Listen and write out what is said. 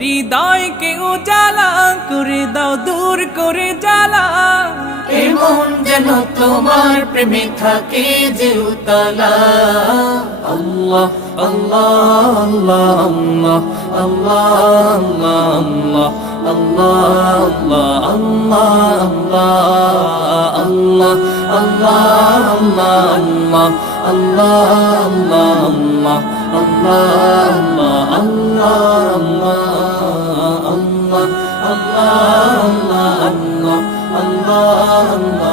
হৃদয়কে উজালা করে দাও, দূর করে জ্বালা। এমন যেন তোমার প্রেমে থাকে যে উতলা। আল্লাহ আল্লাহ আল্লাহ আল্লাহ আল্লাহ আল্লাহ আল্লাহ আল্লাহ আল্লাহ আল্লাহ আল্লাহ আল্লাহ আল্লাহ আল্লাহ আল্লাহ আল্লাহ আল্লাহ আল্লাহ আল্লাহ